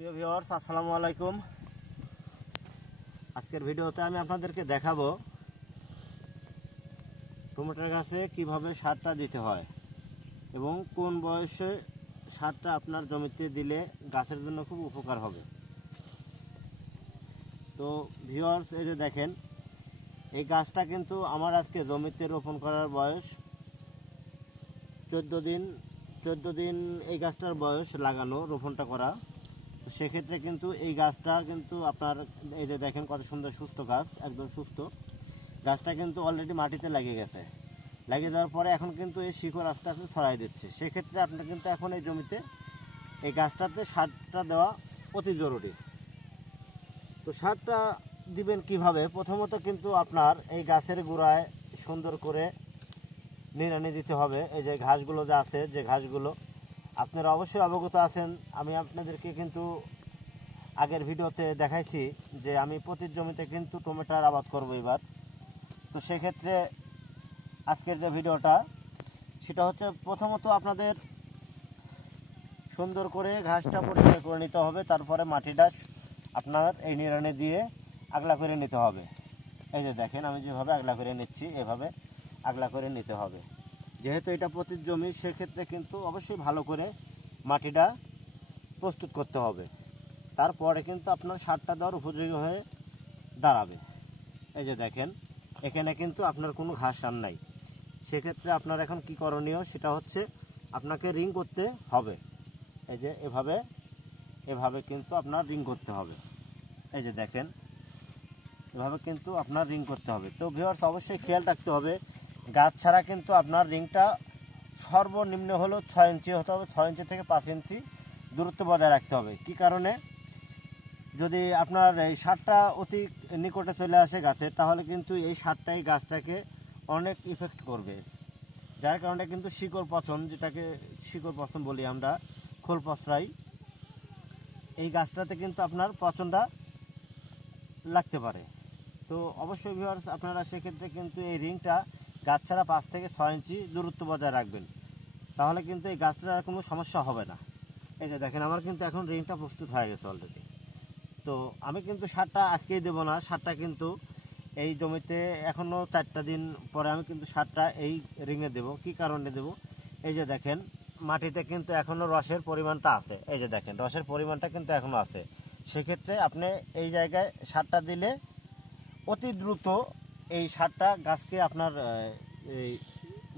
প্রিয় ভিউয়ার্স, আসসালামু আলাইকুম। আজকের ভিডিওতে আমি আপনাদেরকে দেখাবো টমেটোর গাছে কিভাবে সারটা দিতে হয় এবং কোন বয়সে সারটা আপনার জমিতে দিলে গাছের জন্য খুব উপকার হবে। তো ভিউয়ার্স, এই যে দেখেন, এই গাছটা কিন্তু আমার আজকে জমিতে রোপণ করার বয়স 14 দিন এই গাছটার বয়স লাগানো, রোপণটা করা। তো সেক্ষেত্রে কিন্তু এই গাছটা কিন্তু আপনার এই যে দেখেন কত সুন্দর সুস্থ গাছ, একদম সুস্থ গাছটা কিন্তু অলরেডি মাটিতে লেগে গেছে। লেগে যাওয়ার পরে এখন কিন্তু এই শিকড় আস্তে আস্তে ছড়াই দিচ্ছে। সেক্ষেত্রে আপনার কিন্তু এখন এই জমিতে এই গাছটাতে সারটা দেওয়া অতি জরুরি। তো সারটা দিবেন কিভাবে? প্রথমত কিন্তু আপনার এই গাছের গোড়ায় সুন্দর করে নিড়ানি দিতে হবে। এই যে ঘাসগুলো যে আছে, যে ঘাসগুলো আপনারা অবশ্যই অবগত আছেন, আমি আপনাদেরকে কিন্তু আগের ভিডিওতে দেখাইছি যে আমি প্রতি জমিতে কিন্তু টমেটোর আবাদ করব এবার। তো সেক্ষেত্রে আজকের যে ভিডিওটা সেটা হচ্ছে, প্রথমত আপনাদের সুন্দর করে ঘাসটা পরিষ্কার করে নিতে হবে, তারপরে মাটিটা আপনার এই নিড়ানি দিয়ে আগলা করে নিতে হবে। এই যে দেখেন আমি যেভাবে আগলা করে নিচ্ছি, এভাবে আগলা করে নিতে হবে। যেহেতু এটা প্রতি জমি, সেক্ষেত্রে কিন্তু অবশ্যই ভালো করে মাটিটা প্রস্তুত করতে হবে। তারপরে কিন্তু আপনার সারটা দেওয়ার উপযোগী হয়ে দাঁড়াবে। এই যে দেখেন, এখানে কিন্তু আপনার কোনো ঘাস আর নাই। সেক্ষেত্রে আপনার এখন কি করণীয়, সেটা হচ্ছে আপনাকে রিং করতে হবে। এই যে এভাবে কিন্তু আপনার রিং করতে হবে। এই যে দেখেন, এভাবে কিন্তু আপনার রিং করতে হবে। তো ভিউয়ার্স, অবশ্যই খেয়াল রাখতে হবে, গাছ ছাড়া কিন্তু আপনার রিংটা সর্বনিম্ন হলো 6 ইঞ্চি হতে হবে। 6 ইঞ্চি থেকে 5 ইঞ্চি দূরত্ব বজায় রাখতে হবে। কি কারণে? যদি আপনার এই সারটা অতি নিকটে চলে আসে গাছের, তাহলে কিন্তু এই সারটাই গাছটাকে অনেক ইফেক্ট করবে। যার কারণে কিন্তু শিকড় পচন, যেটাকে শিকড় পচন বলি আমরা, খোল পচড়াই, এই গাছটাতে কিন্তু আপনার পচনটা লাগতে পারে। তো অবশ্যই ভিউয়ার্স, আপনারা সেক্ষেত্রে কিন্তু এই রিংটা গাছ ছাড়া 5 থেকে 6 ইঞ্চি দূরত্ব বজায় রাখবেন, তাহলে কিন্তু এই গাছটার আর কোনো সমস্যা হবে না। এই যে দেখেন, আমার কিন্তু এখন রিংটা প্রস্তুত হয়ে গেছে অলরেডি। তো আমি কিন্তু সারটা আজকেই দেবো না, সারটা কিন্তু এই জমিতে এখনও 4টা দিন পরে আমি কিন্তু সারটা এই রিংয়ে দেব। কি কারণে দেব? এই যে দেখেন, মাটিতে কিন্তু এখনও রসের পরিমাণটা আছে। এই যে দেখেন, রসের পরিমাণটা কিন্তু এখনও আছে। সেক্ষেত্রে আপনি এই জায়গায় সারটা দিলে অতি দ্রুত এই সারটা গাছকে আপনার এই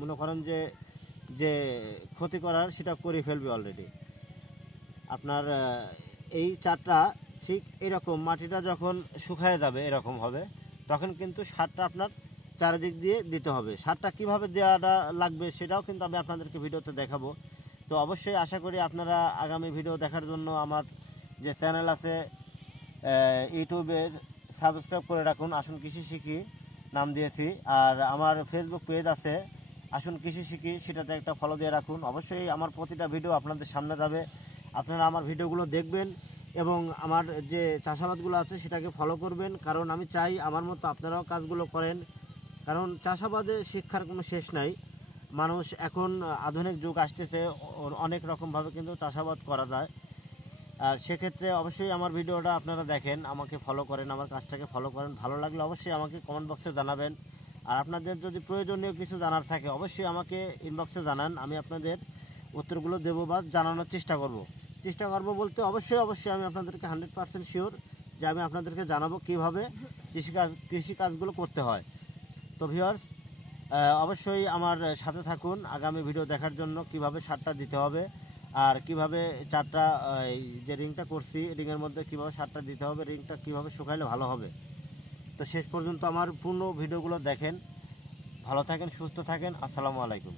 মনে করেন যে যে ক্ষতি করার সেটা করে ফেলবে অলরেডি। আপনার এই চারটা ঠিক এরকম মাটিটা যখন শুকায় যাবে, এরকম হবে, তখন কিন্তু সারটা আপনার চারিদিক দিয়ে দিতে হবে। সারটা কিভাবে দেওয়াটা লাগবে সেটাও কিন্তু আমি আপনাদেরকে ভিডিওতে দেখাবো। তো অবশ্যই আশা করি আপনারা আগামী ভিডিও দেখার জন্য আমার যে চ্যানেল আছে ইউটিউবে সাবস্ক্রাইব করে রাখুন, আসুন কৃষি শিখি নাম দিয়েছি। আর আমার ফেসবুক পেজ আছে আসুন কৃষি শিখি, সেটাতে একটা ফলো দিয়ে রাখুন। অবশ্যই আমার প্রতিটা ভিডিও আপনাদের সামনে যাবে, আপনারা আমার ভিডিওগুলো দেখবেন এবং আমার যে চাষাবাদগুলো আছে সেটাকে ফলো করবেন। কারণ আমি চাই আমার মতো আপনারাও কাজগুলো করেন, কারণ চাষাবাদে শিক্ষার কোনো শেষ নাই। মানুষ এখন আধুনিক যুগ আসতেছে, অনেক রকমভাবে কিন্তু চাষাবাদ করা যায়। আর সেক্ষেত্রে অবশ্যই আমার ভিডিওটা আপনারা দেখেন, আমাকে ফলো করেন, আমার কাজটাকে ফলো করেন। ভালো লাগলে অবশ্যই আমাকে কমেন্ট বক্সে জানাবেন। আর আপনাদের যদি প্রয়োজনীয় কিছু জানার থাকে অবশ্যই আমাকে ইনবক্সে জানান, আমি আপনাদের উত্তরগুলো দেবো বা জানানোর চেষ্টা করব বলতে অবশ্যই আমি আপনাদেরকে 100% শিওর যে আমি আপনাদেরকে জানাবো কীভাবে কৃষিকাজগুলো করতে হয়। তো ভিউয়ার্স, অবশ্যই আমার সাথে থাকুন আগামী ভিডিও দেখার জন্য, কিভাবে সারটা দিতে হবে আর কিভাবে চারটা এই যে রিংটা করছি রিংয়ের মধ্যে কিভাবে সারটা দিতে হবে, রিংটা কিভাবে শুকাইলে ভালো হবে। তো শেষ পর্যন্ত আমার পূর্ণ ভিডিওগুলো দেখেন। ভালো থাকেন, সুস্থ থাকেন। আসসালামু আলাইকুম।